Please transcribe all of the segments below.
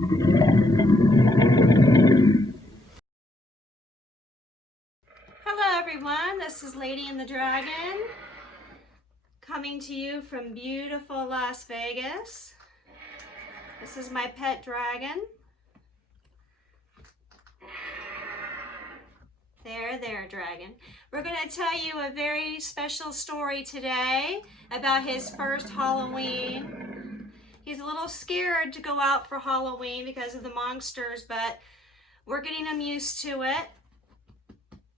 Hello everyone, this is Lady and the Dragon coming to you from beautiful Las Vegas. This is my pet dragon. There, dragon. We're going to tell you a very special story today about his first Halloween. He's a little scared to go out for Halloween because of the monsters, but we're getting him used to it.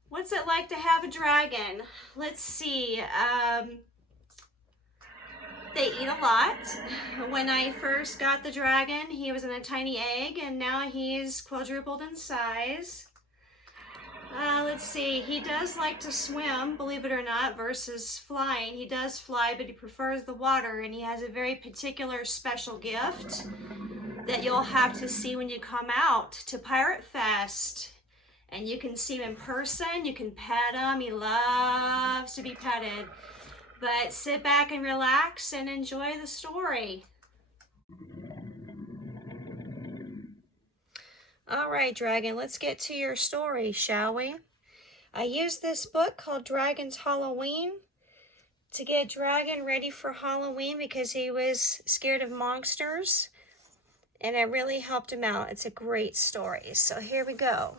What's it like to have a dragon? Let's see. They eat a lot. When I first got the dragon, he was in a tiny egg, and now he's quadrupled in size. Let's see, he does like to swim, believe it or not, versus flying. He does fly, but he prefers the water, and he has a very particular special gift that you'll have to see when you come out to Pirate Fest. And you can see him in person, you can pet him, he loves to be petted. But sit back and relax and enjoy the story. All right, Dragon, let's get to your story, shall we? I used this book called Dragon's Halloween to get Dragon ready for Halloween because he was scared of monsters, and it really helped him out. It's a great story. So here we go.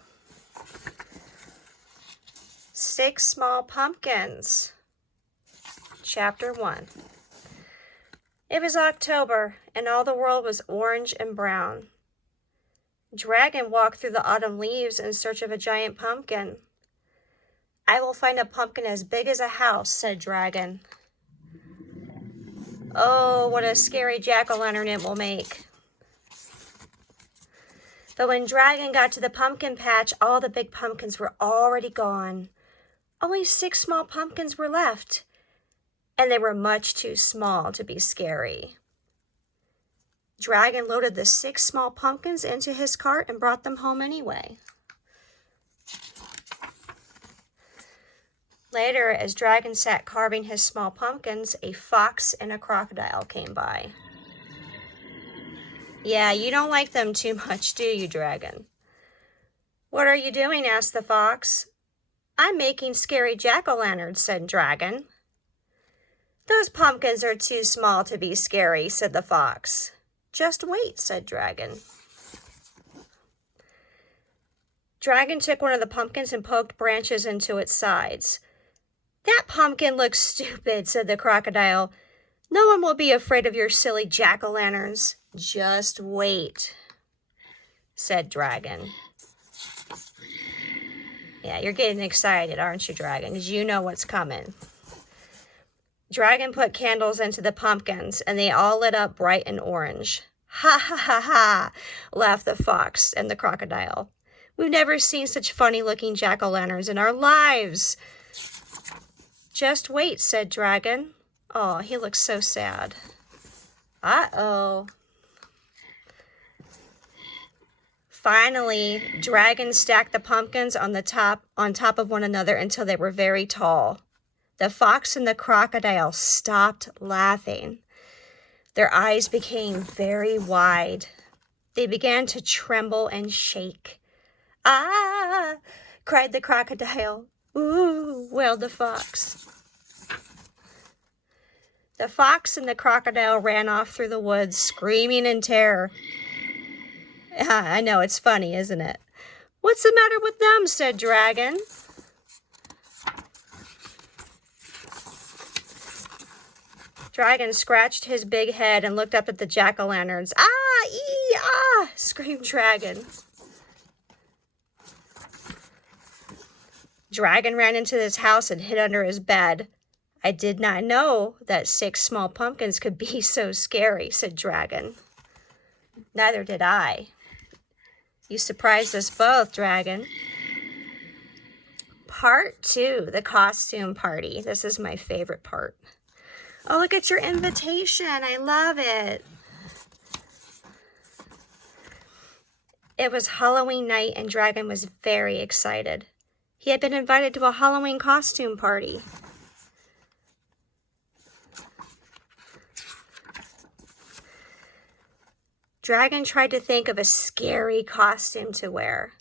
6 Small Pumpkins. Chapter 1. It was October, and all the world was orange and brown. Dragon walked through the autumn leaves in search of a giant pumpkin. I will find a pumpkin as big as a house, said Dragon. Oh, what a scary jack-o'-lantern it will make. But when Dragon got to the pumpkin patch, all the big pumpkins were already gone. Only 6 small pumpkins were left, and they were much too small to be scary. Dragon loaded the 6 small pumpkins into his cart and brought them home anyway. Later, as Dragon sat carving his small pumpkins, a fox and a crocodile came by. Yeah, you don't like them too much, do you, Dragon? What are you doing? Asked the fox. I'm making scary jack-o'-lanterns, said Dragon. Those pumpkins are too small to be scary, said the fox. Just wait, said Dragon. Dragon took one of the pumpkins and poked branches into its sides. That pumpkin looks stupid, said the crocodile. No one will be afraid of your silly jack-o'-lanterns. Just wait, said Dragon. Yeah, you're getting excited, aren't you, Dragon? Because you know what's coming. Dragon put candles into the pumpkins, and they all lit up bright and orange. Ha ha ha ha, laughed the fox and the crocodile. We've never seen such funny-looking jack-o'-lanterns in our lives. Just wait, said Dragon. Oh, he looks so sad. Uh-oh. Finally, Dragon stacked the pumpkins on top of one another until they were very tall. The fox and the crocodile stopped laughing. Their eyes became very wide. They began to tremble and shake. Ah! Cried the crocodile. Ooh! Wailed the fox. The fox and the crocodile ran off through the woods, screaming in terror. I know, it's funny, isn't it? What's the matter with them? Said Dragon. Dragon scratched his big head and looked up at the jack-o'-lanterns. Ah! Ee! Ah! Screamed Dragon. Dragon ran into his house and hid under his bed. I did not know that 6 small pumpkins could be so scary, said Dragon. Neither did I. You surprised us both, Dragon. Part 2, the costume party. This is my favorite part. Oh, look at your invitation. I love it. It was Halloween night and Dragon was very excited. He had been invited to a Halloween costume party. Dragon tried to think of a scary costume to wear.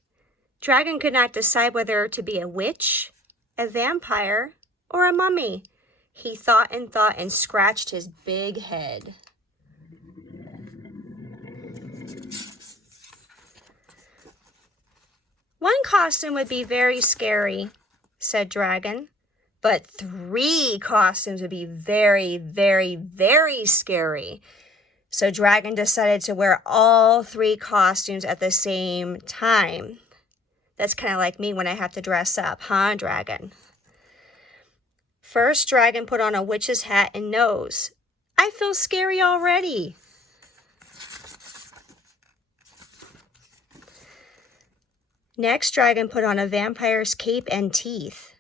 Dragon could not decide whether to be a witch, a vampire, or a mummy. He thought and scratched his big head. One costume would be very scary, said Dragon, but 3 costumes would be very, very, very scary. So Dragon decided to wear all 3 costumes at the same time. That's kind of like me when I have to dress up, huh, Dragon? First, Dragon put on a witch's hat and nose. I feel scary already. Next, Dragon put on a vampire's cape and teeth.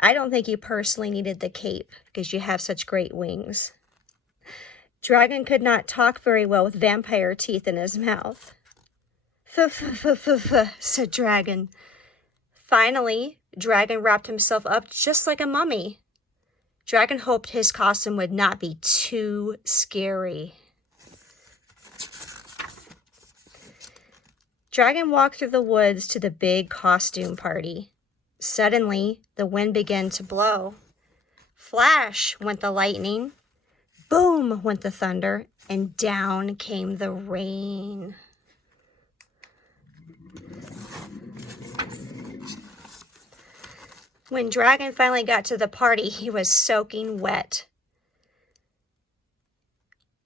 I don't think you personally needed the cape because you have such great wings. Dragon could not talk very well with vampire teeth in his mouth. F-f-f-f-f, said Dragon. Finally, Dragon wrapped himself up just like a mummy. Dragon hoped his costume would not be too scary. Dragon walked through the woods to the big costume party. Suddenly, the wind began to blow. Flash went the lightning. Boom went the thunder, and down came the rain. When Dragon finally got to the party, he was soaking wet.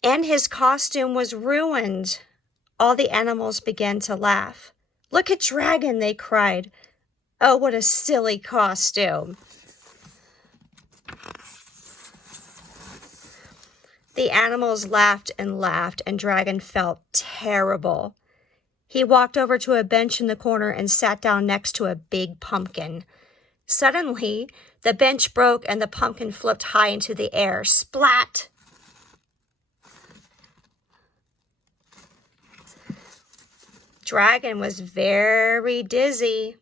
And his costume was ruined. All the animals began to laugh. Look at Dragon, they cried. Oh, what a silly costume. The animals laughed, and Dragon felt terrible. He walked over to a bench in the corner and sat down next to a big pumpkin. Suddenly, the bench broke and the pumpkin flipped high into the air. Splat! Dragon was very dizzy.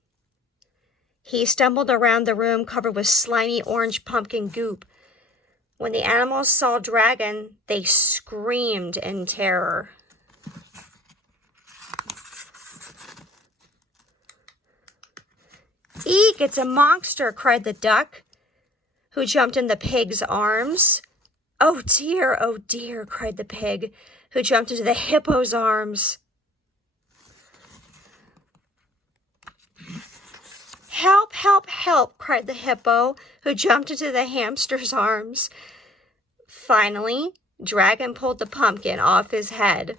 He stumbled around the room covered with slimy orange pumpkin goop. When the animals saw Dragon, they screamed in terror. Eek, it's a monster, cried the duck, who jumped in the pig's arms. Oh dear, cried the pig, who jumped into the hippo's arms. Help, help, help, cried the hippo, who jumped into the hamster's arms. Finally, Dragon pulled the pumpkin off his head.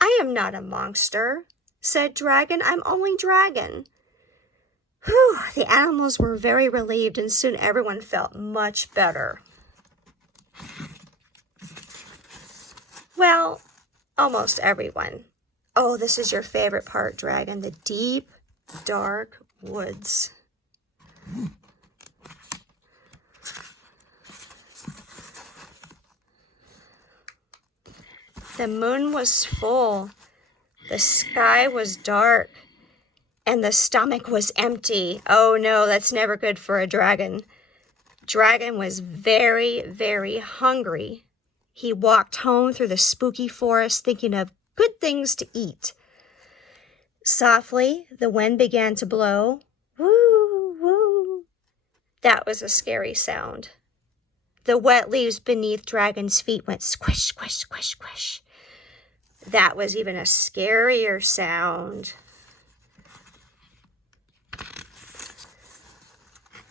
I am not a monster, said Dragon. I'm only Dragon. Whew, the animals were very relieved, and soon everyone felt much better. Well, almost everyone. Oh, this is your favorite part, Dragon, the deep, dark woods. The moon was full, the sky was dark, and the stomach was empty. Oh no, that's never good for a dragon. Dragon was very, very hungry. He walked home through the spooky forest thinking of good things to eat. Softly, the wind began to blow. Woo, woo. That was a scary sound. The wet leaves beneath Dragon's feet went squish, squish, squish, squish. That was even a scarier sound.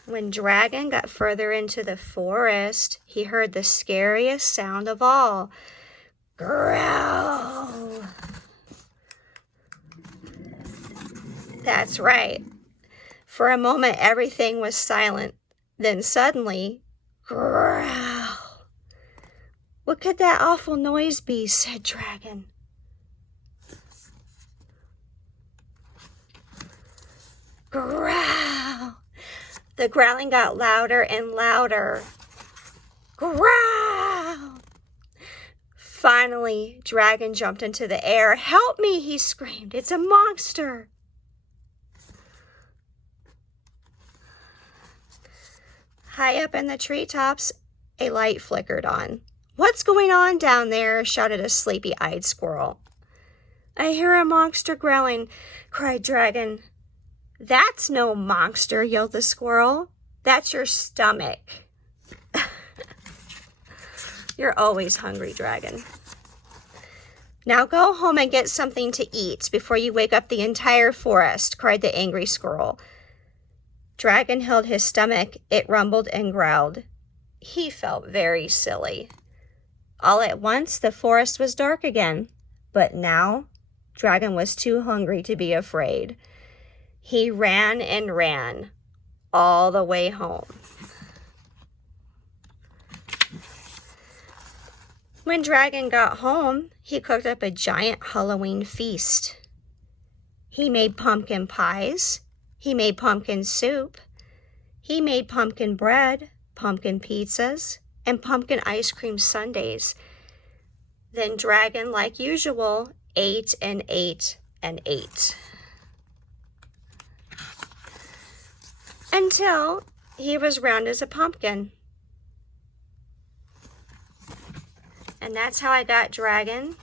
When Dragon got further into the forest, he heard the scariest sound of all. Growl! That's right. For a moment, everything was silent. Then suddenly, growl! What could that awful noise be? Said Dragon. Growl! The growling got louder and louder. Growl! Finally, Dragon jumped into the air. Help me, he screamed. It's a monster. High up in the treetops, a light flickered on. "What's going on down there?" shouted a sleepy-eyed squirrel. "I hear a monster growling," cried Dragon. "That's no monster," yelled the squirrel. "That's your stomach." You're always hungry, Dragon. "Now go home and get something to eat before you wake up the entire forest," cried the angry squirrel. Dragon held his stomach. It rumbled and growled. He felt very silly. All at once, the forest was dark again. But now, Dragon was too hungry to be afraid. He ran and ran all the way home. When Dragon got home, he cooked up a giant Halloween feast. He made pumpkin pies. He made pumpkin soup. He made pumpkin bread, pumpkin pizzas, and pumpkin ice cream sundaes. Then Dragon, like usual, ate and ate and ate. Until he was round as a pumpkin. And that's how I got Dragon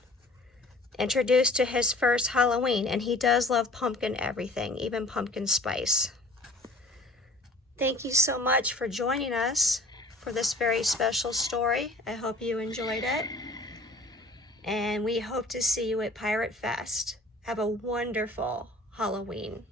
introduced to his first Halloween. And he does love pumpkin everything, even pumpkin spice. Thank you so much for joining us for this very special story. I hope you enjoyed it. And we hope to see you at Pirate Fest. Have a wonderful Halloween.